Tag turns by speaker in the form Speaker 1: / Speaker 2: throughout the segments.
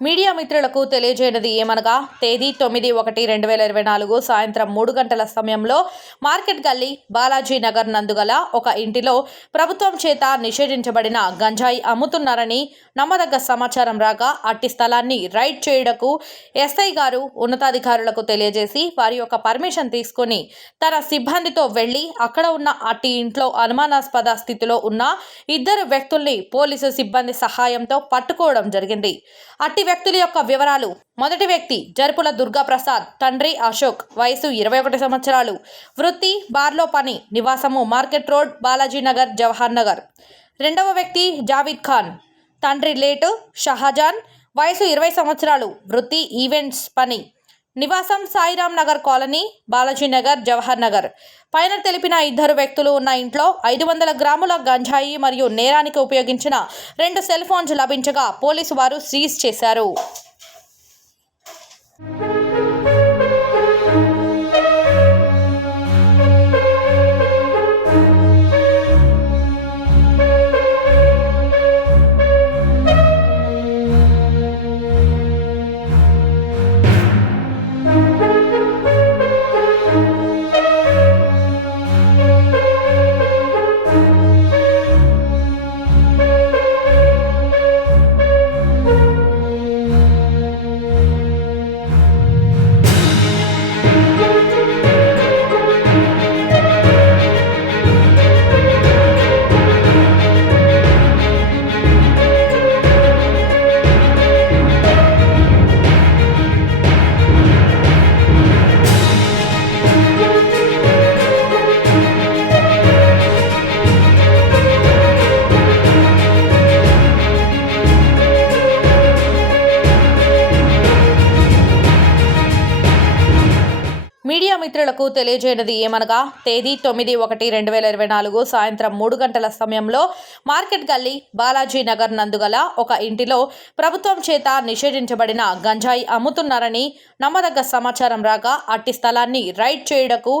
Speaker 1: Media మిత్రులకు తెలియజేయనది ఏమనగా తేదీ తొమ్మిది ఒకటి రెండు వేల ఇరవై నాలుగు సాయంత్రం మూడు గంటల సమయంలో మార్కెట్ గల్లీ బాలాజీ నగర్ నందుగల ఒక ఇంటిలో ప్రభుత్వం చేత నిషేధించబడిన గంజాయి అమ్ముతున్నారని నమ్మదగ్గ సమాచారం రాగా అట్టి స్థలాన్ని రైడ్ చేయుటకు ఎస్ఐ గారు ఉన్నతాధికారులకు తెలియజేసి వారి యొక్క పర్మిషన్ తీసుకొని తన సిబ్బందితో వెళ్ళి అక్కడ ఉన్న అట్టి ఇంట్లో అనుమానాస్పద స్థితిలో ఉన్న ఇద్దరు వ్యక్తుల్ని పోలీసు సిబ్బంది సహాయంతో పట్టుకోవడం జరిగింది. అట్టి వ్యక్తుల యొక్క వివరాలు. మొదటి వ్యక్తి జరుపుల దుర్గాప్రసాద్ తండ్రి అశోక్ వయసు ఇరవై ఒకటి సంవత్సరాలు. వృత్తి బార్లో పని నివాసము మార్కెట్ రోడ్ బాలాజీ నగర్ జవహర్ నగర్. రెండవ వ్యక్తి జావీద్ ఖాన్. తండ్రి లేటు షహజాన్ వయసు ఇరవై సంవత్సరాలు. వృత్తి ఈవెంట్స్ పని. నివాసం సాయిరాం నగర్ కాలనీ బాలాజీ నగర్ జవహర్ నగర్. పైన తెలిపిన ఇద్దరు వ్యక్తులు ఉన్న ఇంట్లో ఐదు వందల గ్రాముల గంజాయి మరియు నేరానికి ఉపయోగించిన రెండు సెల్ ఫోన్స్ లభించగా పోలీసు వారు సీజ్ చేశారు. మిత్రులకు తెలియజేయనది ఏమనగా తేదీ తొమ్మిది ఒకటి రెండు వేల ఇరవై నాలుగు సాయంత్రం మూడు గంటల సమయంలో మార్కెట్ గల్లీ బాలాజీ నగర్ నందుగల ఒక ఇంటిలో ప్రభుత్వం చేత నిషేధించబడిన గంజాయి అమ్ముతున్నారని నమ్మదగ్గ సమాచారం రాగా అట్టి స్థలాన్ని రైడ్ చేయుటకు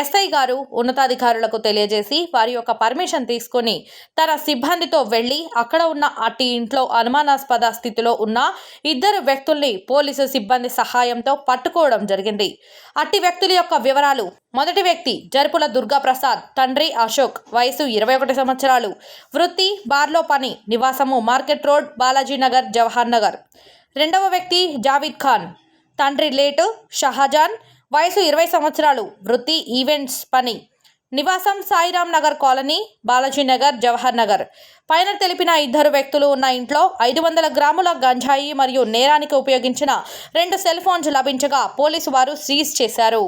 Speaker 1: ఎస్ఐ గారు ఉన్నతాధికారులకు తెలియజేసి వారి యొక్క పర్మిషన్ తీసుకొని తన సిబ్బందితో వెళ్ళి అక్కడ ఉన్న అట్టి ఇంట్లో అనుమానాస్పద స్థితిలో ఉన్న ఇద్దరు వ్యక్తుల్ని పోలీసు సిబ్బంది సహాయంతో పట్టుకోవడం జరిగింది. అట్టి వ్యక్తుల యొక్క వివరాలు. మొదటి వ్యక్తి జరుపుల దుర్గాప్రసాద్ తండ్రి అశోక్ వయసు ఇరవై ఒకటి సంవత్సరాలు. వృత్తి బార్లో పని నివాసము మార్కెట్ రోడ్ బాలాజీనగర్ జవహర్ నగర్. రెండవ వ్యక్తి జావీద్ ఖాన్. తండ్రి లేటు షహజాన్ వయసు ఇరవై సంవత్సరాలు. వృత్తి ఈవెంట్స్ పని. నివాసం సాయిరాం నగర్ కాలనీ బాలాజీ నగర్ జవహర్ నగర్. పైన తెలిపిన ఇద్దరు వ్యక్తులు ఉన్న ఇంట్లో ఐదు వందల గ్రాముల గంజాయి మరియు నేరానికి ఉపయోగించిన రెండు సెల్ ఫోన్స్ లభించగా పోలీసు వారు సీజ్ చేశారు.